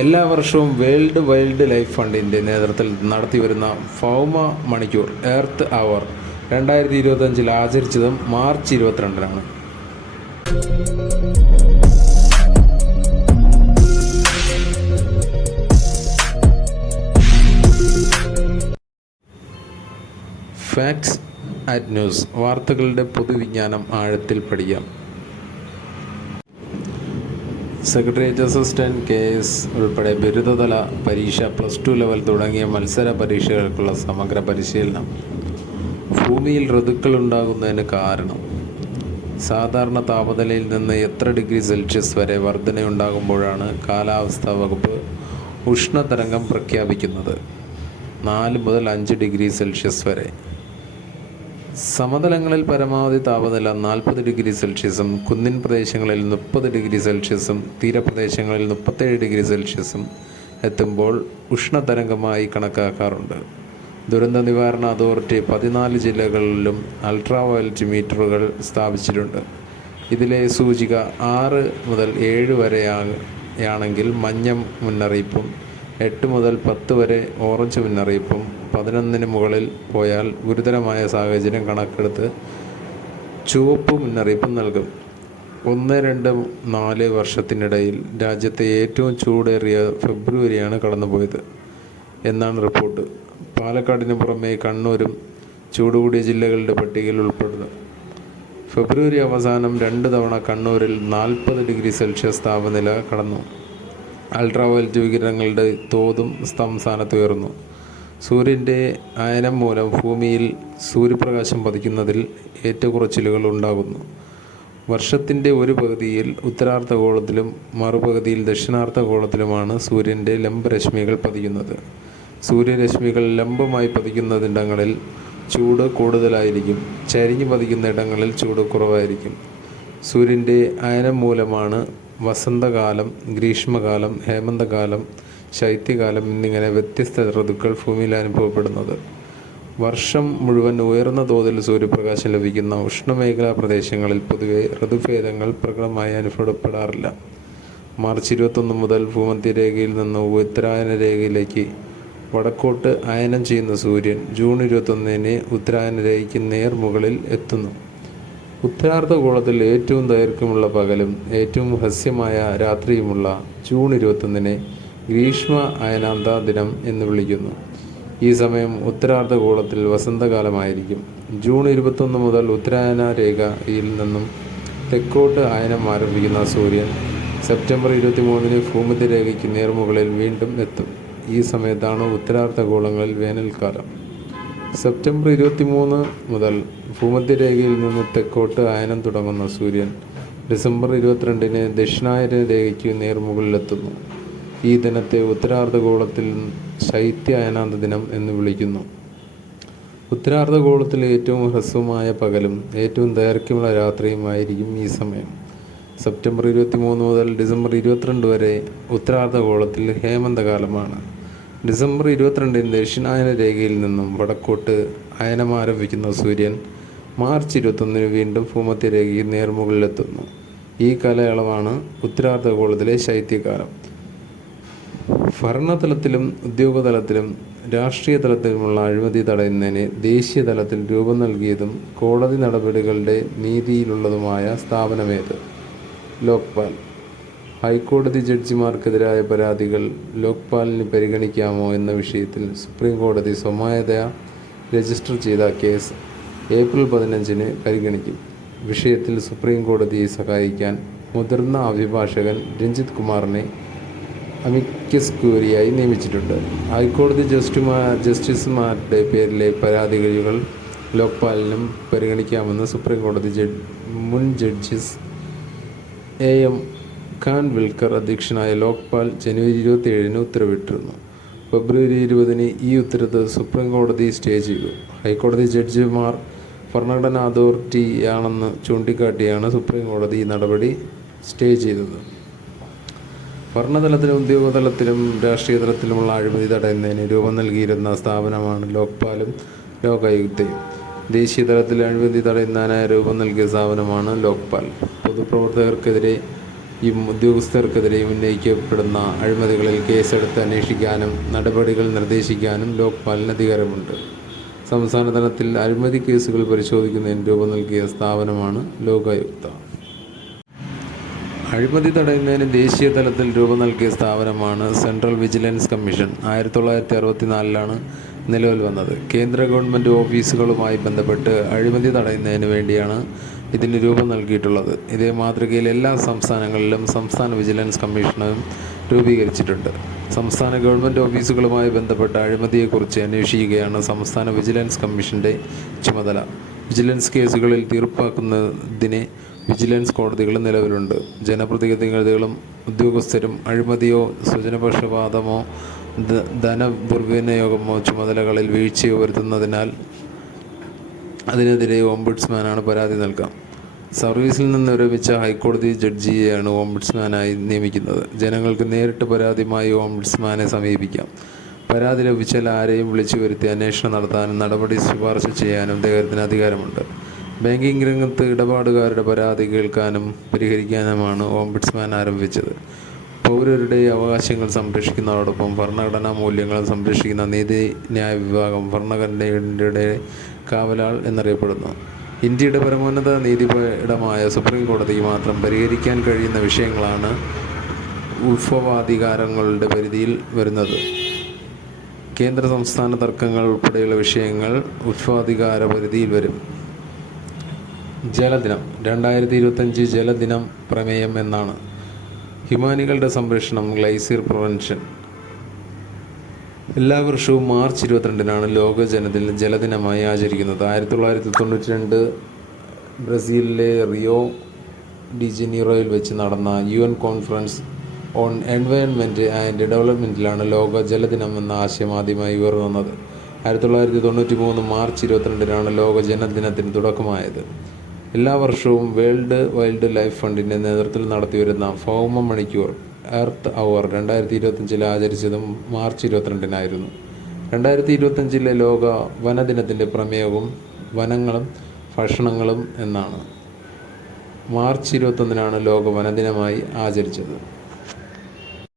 എല്ലാ വർഷവും world wild life ഫണ്ടിന്റെ നേതൃത്വത്തിൽ നടത്തിവരുന്ന ഭൗമ മണിക്കൂർ എർത്ത് അവർ രണ്ടായിരത്തി ഇരുപത്തഞ്ചിൽ ആചരിച്ചതും മാർച്ച് ഇരുപത്തിരണ്ടിനാണ്. ഫാക്സ് അറ്റ് ന്യൂസ് വാർത്തകളുടെ പൊതുവിജ്ഞാനം ആഴത്തിൽ പഠിക്കാം. സെക്രട്ടേറിയറ്റ് അസിസ്റ്റന്റ് കെ എസ് ഉൾപ്പെടെ ബിരുദതല പരീക്ഷ പ്ലസ് ടു ലെവൽ തുടങ്ങിയ മത്സര പരീക്ഷകൾക്കുള്ള സമഗ്ര പരിശീലനം. ഭൂമിയിൽ ഋതുക്കൾ ഉണ്ടാകുന്നതിന് കാരണം. സാധാരണ താപനിലയിൽ നിന്ന് എത്ര ഡിഗ്രി സെൽഷ്യസ് വരെ വർധനയുണ്ടാകുമ്പോഴാണ് കാലാവസ്ഥാ വകുപ്പ് ഉഷ്ണതരംഗം പ്രഖ്യാപിക്കുന്നത്. നാല് മുതൽ അഞ്ച് ഡിഗ്രി സെൽഷ്യസ് വരെ. സമതലങ്ങളിൽ പരമാവധി താപനില നാൽപ്പത് ഡിഗ്രി സെൽഷ്യസും കുന്നിൻ പ്രദേശങ്ങളിൽ മുപ്പത് ഡിഗ്രി സെൽഷ്യസും തീരപ്രദേശങ്ങളിൽ മുപ്പത്തേഴ് ഡിഗ്രി സെൽഷ്യസും എത്തുമ്പോൾ ഉഷ്ണതരംഗമായി കണക്കാക്കാറുണ്ട്. ദുരന്ത നിവാരണ അതോറിറ്റി പതിനാല് ജില്ലകളിലും അൾട്രാ വയലറ്റ് മീറ്ററുകൾ സ്ഥാപിച്ചിട്ടുണ്ട്. ഇതിലെ സൂചിക ആറ് മുതൽ ഏഴ് വരെയാണെങ്കിൽ മഞ്ഞ മുന്നറിയിപ്പും എട്ട് മുതൽ പത്ത് വരെ ഓറഞ്ച് മുന്നറിയിപ്പും പതിനൊന്നിന് മുകളിൽ പോയാൽ ഗുരുതരമായ സാഹചര്യം കണക്കെടുത്ത് ചുവപ്പ് മുന്നറിയിപ്പും നൽകും. ഒന്ന് രണ്ട് നാല് വർഷത്തിനിടയിൽ രാജ്യത്തെ ഏറ്റവും ചൂടേറിയ ഫെബ്രുവരിയാണ് കടന്നുപോയത് എന്നാണ് റിപ്പോർട്ട്. പാലക്കാടിന് പുറമെ കണ്ണൂരും ചൂട് കൂടിയ ജില്ലകളുടെ പട്ടികയിൽ ഉൾപ്പെടുന്നു. ഫെബ്രുവരി അവസാനം രണ്ട് തവണ കണ്ണൂരിൽ നാൽപ്പത് ഡിഗ്രി സെൽഷ്യസ് താപനില കടന്നു. അൾട്രാവയലറ്റ് വികിരണങ്ങളുടെ തോതും സംസ്ഥാനത്ത് ഉയർന്നു. സൂര്യന്റെ അയനം മൂലം ഭൂമിയിൽ സൂര്യപ്രകാശം പതിക്കുന്നതിൽ ഏറ്റക്കുറച്ചിലുകൾ ഉണ്ടാകുന്നു. വർഷത്തിന്റെ ഒരു പകുതിയിൽ ഉത്തരാർദ്ധഗോളത്തിലും മറുപകുതിയിൽ ദക്ഷിണാർദ്ധഗോളത്തിലുമാണ് സൂര്യന്റെ ലംബരശ്മികൾ പതിക്കുന്നത് സൂര്യരശ്മികൾ ലംബമായി പതിക്കുന്നതിടങ്ങളിൽ ചൂട് കൂടുതലായിരിക്കും ചരിഞ്ഞു പതിക്കുന്ന ഇടങ്ങളിൽ ചൂട് കുറവായിരിക്കും. സൂര്യന്റെ അയനം മൂലമാണ് വസന്തകാലം ഗ്രീഷ്മകാലം ഹേമന്തകാലം ശൈത്യകാലം എന്നിങ്ങനെ വ്യത്യസ്ത ഋതുക്കൾ ഭൂമിയിൽ അനുഭവപ്പെടുന്നത്. വർഷം മുഴുവൻ ഉയർന്ന തോതിൽ സൂര്യപ്രകാശം ലഭിക്കുന്ന ഉഷ്ണമേഖലാ പ്രദേശങ്ങളിൽ പൊതുവെ ഋതുഭേദങ്ങൾ പ്രകടമായി അനുഭവപ്പെടാറില്ല. മാർച്ച് ഇരുപത്തൊന്ന് മുതൽ ഭൂമധ്യരേഖയിൽ നിന്ന് ഉത്തരായന രേഖയിലേക്ക് വടക്കോട്ട് അയനം ചെയ്യുന്ന സൂര്യൻ ജൂൺ ഇരുപത്തൊന്നിന് ഉത്തരായന രേഖയ്ക്ക് നേർമുകളിൽ എത്തുന്നു. ഉത്തരാർദ്ധഗോളത്തിൽ ഏറ്റവും ദൈർഘ്യമുള്ള പകലും ഏറ്റവും ഹസ്യമായ രാത്രിയുമുള്ള ജൂൺ ഇരുപത്തൊന്നിനെ ഗ്രീഷ്മ അയനാന്ത ദിനം എന്ന് വിളിക്കുന്നു. ഈ സമയം ഉത്തരാർദ്ധഗോളത്തിൽ വസന്തകാലമായിരിക്കും. ജൂൺ ഇരുപത്തൊന്ന് മുതൽ ഉത്തരായന രേഖയിൽ നിന്നും തെക്കോട്ട് അയനം ആരംഭിക്കുന്ന സൂര്യൻ സെപ്റ്റംബർ ഇരുപത്തി മൂന്നിന് ഭൂമധ്യരേഖയ്ക്ക് നേർമുകളിൽ വീണ്ടും എത്തും. ഈ സമയത്താണ് ഉത്തരാർദ്ധഗോളങ്ങളിൽ വേനൽക്കാലം. സെപ്റ്റംബർ ഇരുപത്തി മൂന്ന് മുതൽ ഭൂമധ്യരേഖയിൽ നിന്ന് തെക്കോട്ട് അയനം തുടങ്ങുന്ന സൂര്യൻ ഡിസംബർ ഇരുപത്തിരണ്ടിന് ദക്ഷിണായന രേഖയ്ക്ക് നേർമുകളിലെത്തുന്നു. ഈ ദിനത്തെ ഉത്തരാർദ്ധഗോളത്തിൽ ശൈത്യ അയനാന്ത ദിനം എന്ന് വിളിക്കുന്നു. ഉത്തരാർദ്ധഗോളത്തിലെ ഏറ്റവും ഹ്രസ്വമായ പകലും ഏറ്റവും ദൈർഘ്യമുള്ള രാത്രിയുമായിരിക്കും ഈ സമയം. സെപ്റ്റംബർ ഇരുപത്തി മൂന്ന് മുതൽ ഡിസംബർ ഇരുപത്തിരണ്ട് വരെ ഉത്തരാർദ്ധഗോളത്തിൽ ഹേമന്തകാലമാണ്. ഡിസംബർ ഇരുപത്തിരണ്ടിന് ദക്ഷിണായന രേഖയിൽ നിന്നും വടക്കോട്ട് അയനം ആരംഭിക്കുന്ന സൂര്യൻ മാർച്ച് ഇരുപത്തൊന്നിന് വീണ്ടും ഭൂമധ്യരേഖയിൽ നേർമുകളിലെത്തുന്നു. ഈ കാലയളവാണ് ഉത്തരാർദ്ധഗോളത്തിലെ ശൈത്യകാലം. ഭരണതലത്തിലും ഉദ്യോഗതലത്തിലും രാഷ്ട്രീയ തലത്തിലുമുള്ള അഴിമതി തടയുന്നതിന് ദേശീയ തലത്തിൽ രൂപം നൽകിയതും കോടതി നടപടികളുടെ നീതിയിലുള്ളതുമായ സ്ഥാപനമേത്? ലോക്പാൽ. ഹൈക്കോടതി ജഡ്ജിമാർക്കെതിരായ പരാതികൾ ലോക്പാലിന് പരിഗണിക്കാമോ എന്ന വിഷയത്തിൽ സുപ്രീം കോടതി സ്വമേധയാ രജിസ്റ്റർ ചെയ്ത കേസ് ഏപ്രിൽ പതിനഞ്ചിന് പരിഗണിക്കും. വിഷയത്തിൽ സുപ്രീം കോടതിയെ സഹായിക്കാൻ മുതിർന്ന അഭിഭാഷകൻ രഞ്ജിത് കുമാറിനെ അമിക്കസ് ക്യൂറിയായി നിയമിച്ചിട്ടുണ്ട്. ഹൈക്കോടതി ജസ്റ്റിമാ ജസ്റ്റിസുമാരുടെ പേരിലെ പരാതികൾ ലോക്പാലിനും പരിഗണിക്കാമെന്ന് സുപ്രീം കോടതി ജഡ് മുൻ judges A M Khanwilkar അധ്യക്ഷനായ ലോക്പാൽ ജനുവരി ഇരുപത്തി ഏഴിന് ഉത്തരവിട്ടിരുന്നു. ഫെബ്രുവരി ഇരുപതിന് ഈ ഉത്തരവ് സുപ്രീം കോടതി സ്റ്റേ ചെയ്തു. ഹൈക്കോടതി ജഡ്ജിമാർ ഭരണഘടനാ അതോറിറ്റിയാണെന്ന് ചൂണ്ടിക്കാട്ടിയാണ് സുപ്രീം കോടതി ഈ നടപടി സ്റ്റേ ചെയ്തത്. ഭരണതലത്തിലും ഉദ്യോഗതലത്തിലും രാഷ്ട്രീയ തലത്തിലുമുള്ള അഴിമതി തടയുന്നതിന് രൂപം നൽകിയിരുന്ന സ്ഥാപനമാണ് ലോക്പാലും ലോകായുക്തയും. ദേശീയ തലത്തിൽ അഴിമതി തടയുന്നതിനായി രൂപം നൽകിയ സ്ഥാപനമാണ് ലോക്പാൽ. പൊതുപ്രവർത്തകർക്കെതിരെ ഈ ഉദ്യോഗസ്ഥർക്കെതിരെ ഉന്നയിക്കപ്പെടുന്ന അഴിമതികളിൽ കേസെടുത്ത് അന്വേഷിക്കാനും നടപടികൾ നിർദ്ദേശിക്കാനും ലോക്പാലിന് അധികാരമുണ്ട്. സംസ്ഥാന തലത്തിൽ അഴിമതി കേസുകൾ പരിശോധിക്കുന്നതിന് രൂപം നൽകിയ സ്ഥാപനമാണ് ലോകായുക്ത. അഴിമതി തടയുന്നതിന് ദേശീയ തലത്തിൽ രൂപം നൽകിയ സ്ഥാപനമാണ് സെൻട്രൽ വിജിലൻസ് കമ്മീഷൻ. ആയിരത്തി തൊള്ളായിരത്തി അറുപത്തിനാലിലാണ് നിലവിൽ വന്നത്. കേന്ദ്ര ഗവൺമെന്റ് ഓഫീസുകളുമായി ബന്ധപ്പെട്ട് അഴിമതി തടയുന്നതിന് വേണ്ടിയാണ് ഇതിന് രൂപം നൽകിയിട്ടുള്ളത്. ഇതേ മാതൃകയിൽ എല്ലാ സംസ്ഥാനങ്ങളിലും സംസ്ഥാന വിജിലൻസ് കമ്മീഷനും രൂപീകരിച്ചിട്ടുണ്ട്. സംസ്ഥാന ഗവൺമെന്റ് ഓഫീസുകളുമായി ബന്ധപ്പെട്ട അഴിമതിയെക്കുറിച്ച് അന്വേഷിക്കുകയാണ് സംസ്ഥാന വിജിലൻസ് കമ്മീഷന്റെ ചുമതല. വിജിലൻസ് കേസുകളിൽ തീർപ്പാക്കുന്നതിന് വിജിലൻസ് കോടതികൾ നിലവിലുണ്ട്. ജനപ്രതിനിധികളും ഉദ്യോഗസ്ഥരും അഴിമതിയോ സ്വജനപക്ഷപാതമോ ധന ദുർവിനിയോഗമോ ചുമതലകളിൽ വീഴ്ചയോ വരുത്തുന്നതിനാൽ അതിനെതിരെ ഓംബുഡ്സ്മാനാണ് പരാതി നൽകാം. സർവീസിൽ നിന്ന് വിരമിച്ച ഹൈക്കോടതി ജഡ്ജിയെയാണ് ഓംബുഡ്സ്മാനായി നിയമിക്കുന്നത്. ജനങ്ങൾക്ക് നേരിട്ട് പരാതിയുമായി ഓംബുഡ്സ്മാനെ സമീപിക്കാം. പരാതി ലഭിച്ചാൽ ആരെയും വിളിച്ചു വരുത്തി അന്വേഷണം നടത്താനും നടപടി ശുപാർശ ചെയ്യാനും അദ്ദേഹത്തിന് അധികാരമുണ്ട്. ബാങ്കിംഗ് രംഗത്ത് ഇടപാടുകാരുടെ പരാതി കേൾക്കാനും പരിഹരിക്കാനുമാണ് ഓംബുഡ്സ്മാൻ ആരംഭിച്ചത്. പൗരരുടെ അവകാശങ്ങൾ സംരക്ഷിക്കുന്നതോടൊപ്പം ഭരണഘടനാ മൂല്യങ്ങൾ സംരക്ഷിക്കുന്ന നീതിന്യായ വിഭാഗം ഭരണഘടനയുടെ കാവലാൾ എന്നറിയപ്പെടുന്നു. ഇന്ത്യയുടെ പരമോന്നത നീതിപീഠമായ സുപ്രീം കോടതിക്ക് മാത്രം പരിഹരിക്കാൻ കഴിയുന്ന വിഷയങ്ങളാണ് ഉത്ഭവാധികാരങ്ങളുടെ പരിധിയിൽ വരുന്നത്. കേന്ദ്ര സംസ്ഥാന തർക്കങ്ങൾ ഉൾപ്പെടെയുള്ള വിഷയങ്ങൾ ഉത്ഭവാധികാര പരിധിയിൽ വരും. ജലദിനം രണ്ടായിരത്തി ഇരുപത്തഞ്ച് ജലദിനം പ്രമേയം എന്നാണ്. ഹിമാനികളുടെ സംരക്ഷണം ഗ്ലൈസിയർ പ്രിവെൻഷൻ. എല്ലാ വർഷവും മാർച്ച് ഇരുപത്തിരണ്ടിനാണ് ലോക ജനദിന ജലദിനമായി ആചരിക്കുന്നത്. ആയിരത്തി തൊള്ളായിരത്തി തൊണ്ണൂറ്റി രണ്ട് ബ്രസീലിലെ റിയോ ഡി ജനീറോയിൽ വെച്ച് നടന്ന U N conference on environment and ഡെവലപ്മെന്റിലാണ് ലോക ജലദിനം എന്ന ആശയം ആദ്യമായി ഉയർന്നത്. ആയിരത്തി തൊള്ളായിരത്തി തൊണ്ണൂറ്റി മൂന്ന് മാർച്ച് ഇരുപത്തിരണ്ടിനാണ് ലോക ജലദിനത്തിന് തുടക്കമായത്. എല്ലാ വർഷവും വേൾഡ് വൈൽഡ് ലൈഫ് ഫണ്ടിന്റെ നേതൃത്വത്തിൽ നടത്തിവരുന്ന ഭൗമ മണിക്കൂർ എർത്ത് അവർ രണ്ടായിരത്തി ഇരുപത്തഞ്ചിൽ ആചരിച്ചതും മാർച്ച് ഇരുപത്തിരണ്ടിനായിരുന്നു. രണ്ടായിരത്തി ഇരുപത്തഞ്ചിലെ ലോക വനദിനത്തിന്റെ പ്രമേയവും വനങ്ങളും ഭക്ഷണങ്ങളും എന്നാണ്. മാർച്ച് ഇരുപത്തൊന്നിനാണ് ലോക വനദിനമായി ആചരിച്ചത്.